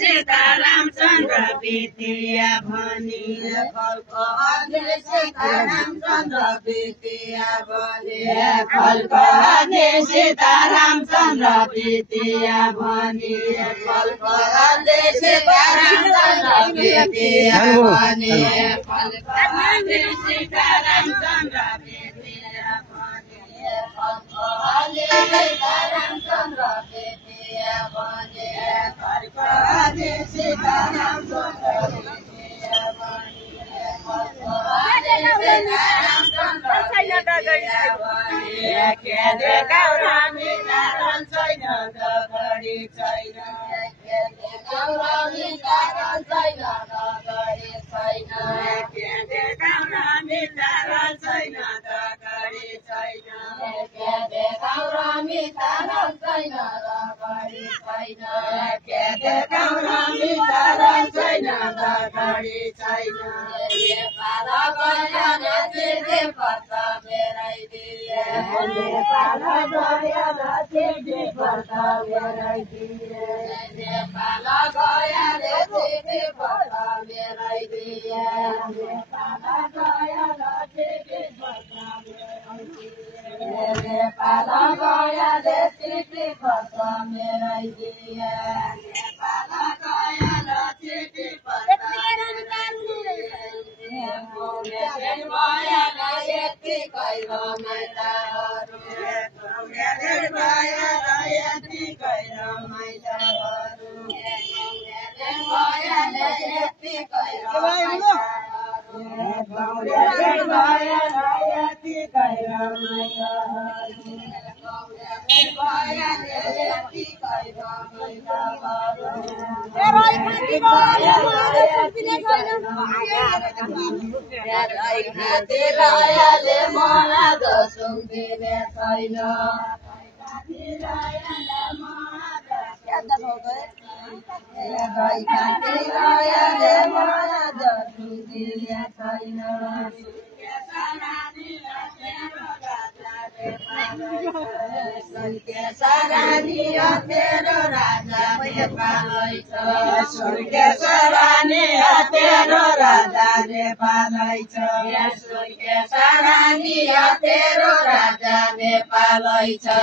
सीतारामचन्द्र बितिया भनी सीतारामचन्द्र बितिया भनी फलपहाडे सीतारामचन्द्र बितिया भनी फलपहाडे सीतारामचन्द्र बितिया भनी फलपहाडे सीतारामचन्द्र बितिया भनी फलपहाडे सीतारामचन्द्र बितिया भनी फलपहाडे सीतारामचन्द्र बितिया भनी फलपहाडे सीतारामचन्द्र बितिया भनी के दे गौरामी कारण छैन दगडी छैन के दे गौरामी कारण छैन दगडी छैन के दे गौरामी कारण छैन दगडी छैन के दे गौरामी कारण छैन दगडी छैन के दे गौरामी कारण छैन दगडी छैन नेपाल गयो नचिर्ने पत्ता बेराइदिए नेपाल गयो नचिर्ने पत्ता बेराइदिए नेपाल गयो नचिर्ने पत्ता बेराइदिए नेपाल गयो नचिर्ने पत्ता बेराइदिए नेपाल गयो नचिर्ने पत्ता बेराइदिए नेपाल गयो नचिर्ने पत्ता तेरो राजा नेपालै छ स्वर्गीय सरानी तेरो राजा नेपालै छ स्वर्गीय सरानी तेरो राजा नेपालै छ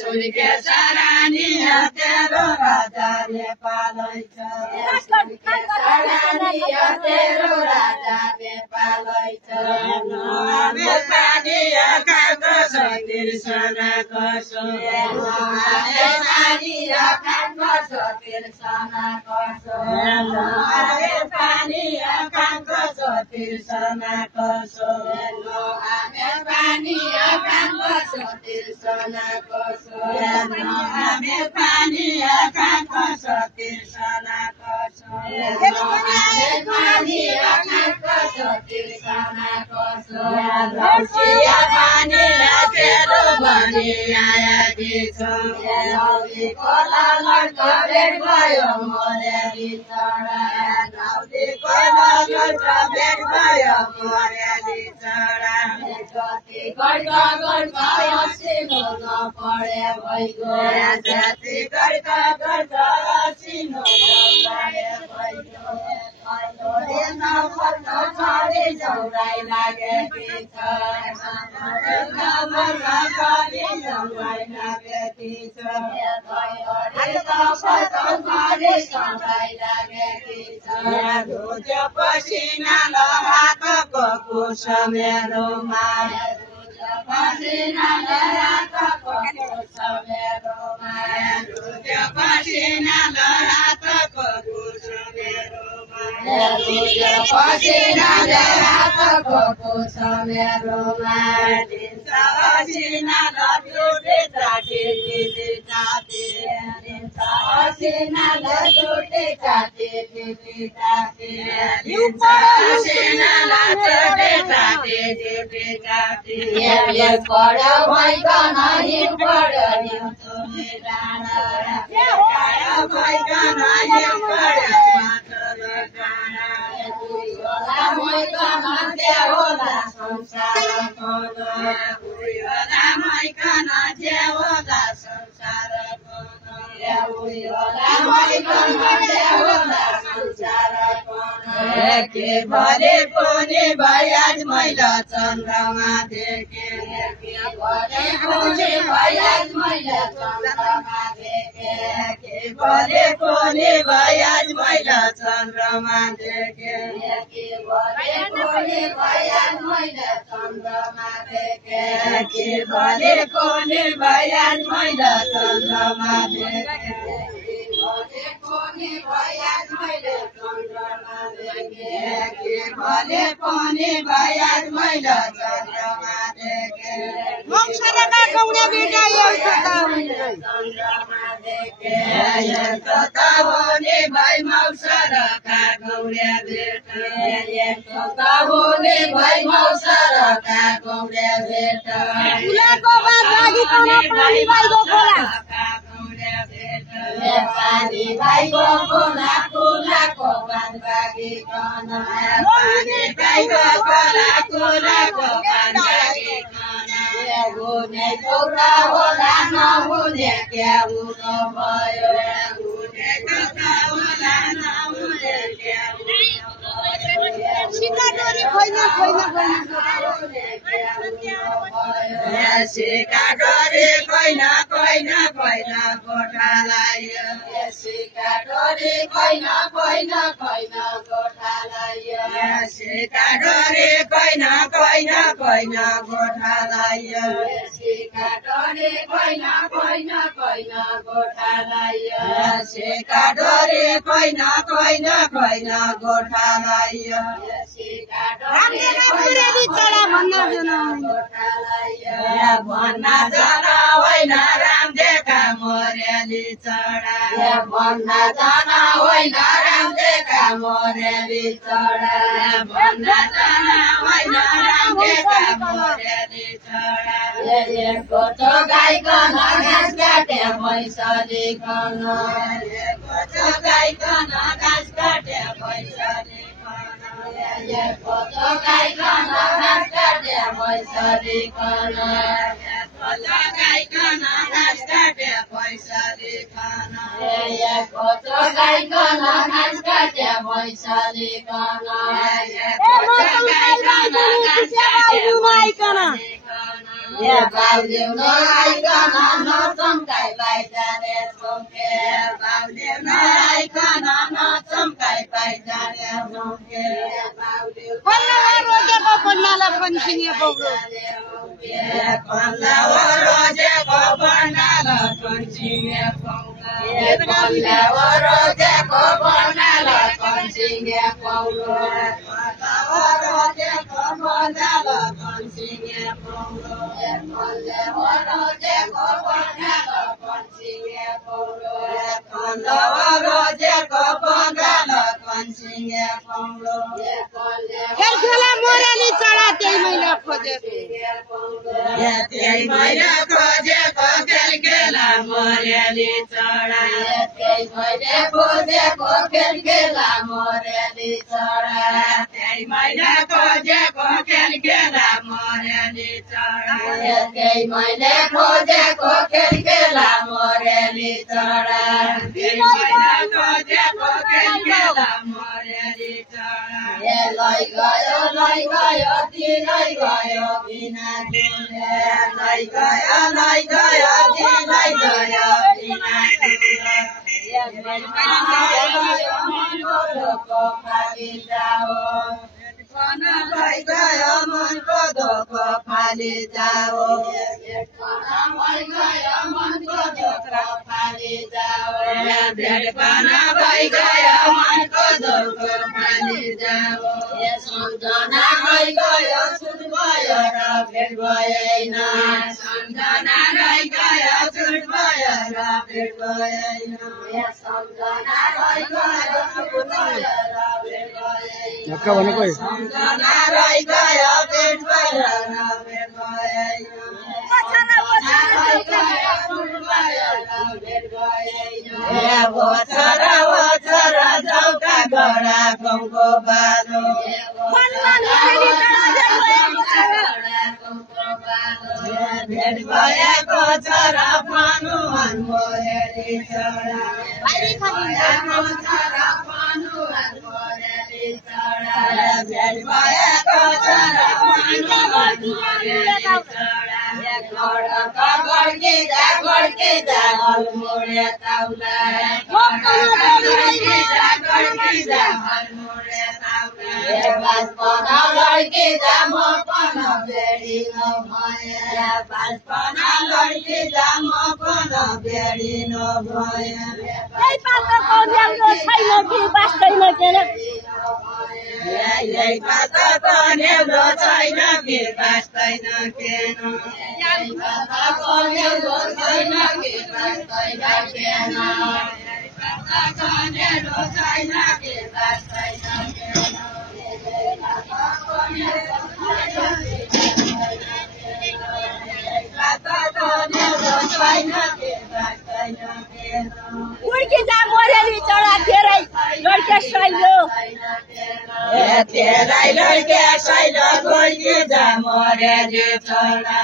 स्वर्गीय सरानी तेरो राजा नेपालै छ स्वर्गीय सरानी तेरो राजा नेपालै छ नेपाली आँखाको सतिर सना कसो नेपाली आँखाको सतिर सना कसो नेपाली आँखाको सतिर सना कसो नेपाली आँखाको सतिर सना कसो नेपाली आँखाको सतिर सना कसो नेपाली आँखाको सतिर सना कसो रसिया पानी तेरो भनी आया दिछौ नौलीको लालको भेट भयो मर्यादी चढा नौलीको लालको भेट भयो मर्यादी चढा जति गर्दा गर्दा सिनो नपढे भइगयो जति गर्दा गर्दा सिनो नपढे भइगयो नपढ्ने चौराइ लागेकी छ पसिना हातको कुस मेरोमा पसिना हातको कुस मेरोमा पसिना हातको कुस मेरोमा पसिना हातको कुस मेरोमा पसिना लटुटे चाटे चाटे पसिना लटुटे चाटे चाटे पसिना लटुटे चाटे चाटे पढ्यो भइकन हिउँ पढ्यो हिउँ तुले डाँडा पढ्यो भइकन हिउँ पढ्यो डाँडा भइकन त्यहाँ होला संसार उयो रामाइकन ज्यावला संसार उयो रामाइकन ज्यावला संसार के भरे पनि भयाज मैला चन्द्रमा देखे के भरे पनि भयाज मैला चन्द्रमा देखे के भरे पनि भयाज मैला चन्द्रमा देखे के भरे पनि भयाज मैला चन्द्रमा देखे के भरे पनि भयाज मैला चन्द्रमा देखे भरे पनि भयाज मैला चन्द्रमा देखे के भरे पनि भयाज मैला चन्द्रमा देखे मौसरका गौडा बेटा चन्द्रमा देखे त बोले भाइ मौसरका गौडा बेटा त बोले भाइ मौसरका गौडा बेटा फुलाको बात राखिकन पानी बाहिर खोला पानी भाइको खोला खोलाको बाँध राखिकन पानी भाइको खोला खोलाको बाँध राखिकन हुने चौरा होला नहुने क्या हुनु भयो हुने चौरा होला नहुने क्या सिधा डोरी खोइन सिका डोरी कोइन कोइन कोइन गोठालाई सिका डोरी कोइन कोइन कोइन गोठालाई सिका डोरी कोइन कोइन कोइन गोठालाई सिका डोरी कोइन कोइन कोइन गोठालाई सिका डोरी कोइन कोइन कोइन गोठालाई भन्न जन होइन राम देखा मोरेली चढा भन्न जन होइन राम देखा मोरेली चढा भन्न जन होइन राम देखा मोरेली चढा कोचो गाईकन घाँस काटे भैँसलीकन कोचो गाईकन घाँस काटे भैँसलीकन कोचो गाईकन घाँस काटे भैँसलीकन कोचो गाईकन घाँस काटे भैँसलीकन कोचो गाईकन घाँस काटे भैँसलीकन कोचो गाईकन घाँस काटे बाउदेउ नआइकन नचम्काइ पाइजाने चम्के बाउदेउ नआइकन नचम्काइ पाइजाने चम्के रोजेको पन्नालाई फन्सिने पौरो कल्ला रोजेको पन्नालाई फन्सिने पौरो कल्ला रोजेको पन्नालाई फन्सिने पौरो रोजेको पन्नालाई फन्सिने पौरो रोजेको पन्नालाई फन्सिने पौरो रोजेको पन्नालाई फन्सिने पौरो खेलखेला मोराली चढा त्यही मैला खोजेको त्यही मैला खोजेको खेलखेला मोराली चढा त्यही मैले खोजेको खेलखेला मोराली चढा त्यही मैला खोजेको खेलखेला मोराली चढा त्यही मैले खोजेको खेलखेला मोराली चढा त्यही मैला खोजेको खेलखेला मोराली चढा लै गयो तिनै गयो बिना तिमीले लै गयो तिनै गयो बिना तिमीले मनको धोको फाली जाओ लै गयो मनको धोको फाली जाओ मनको धोको फाली जाओ भेटपना भइगयो मनको धोको फाली जाओ सम्झना भइगयो छुट भयो र भेट भएन सम्झना रहिगयो छुट भयो र भेट भएन सम्झना रहिगयो छुट भयो र भेट भएन सम्झना रहिगयो भेट भयो र भेट भएन छोरा जाउका गडा गाउँको बालो भएको छोरा फानुहान मोरेली छोरा छोरा फानुहान मोरेली छोरा भेट भएको छोरा फानुहान मोरेली छोरा गड्के जा हल मोरे ताउला गड्के जा हल मोरे ताउला बासपना लड्के जा म पन बेडी नभए बासपना लड्के जा म पन बेडी नभए यही पात्र कौन्याउलो छैन कि बाँच्दैन केन यही पात्र कौन्याउलो छैन कि बाँच्दैन केन यही पात्र कौन्याउलो छैन कि बाँच्दैन केन यही पात्र कौन्याउलो छैन कि बाँच्दैन केन उड्की जा मोरेली चढा धेरै लड्के सैलो तेरै लड्के सैलो उड्की जा मोरेली चढा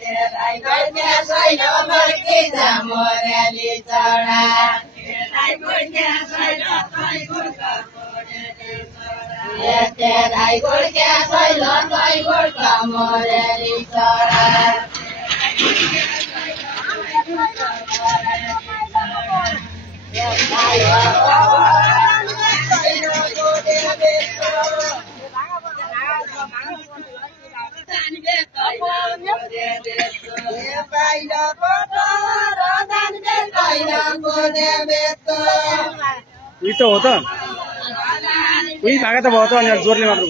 तेरै लड्के सैलो उड्की जा मोरेली चढा तेरै लड्के सैलो तै गुड्का मोरेली चढा तेरै गुड्के सैलो तै गुड्का मोरेली चढा उही त हो त उही भागा त भयो त अनि जोरले मात्र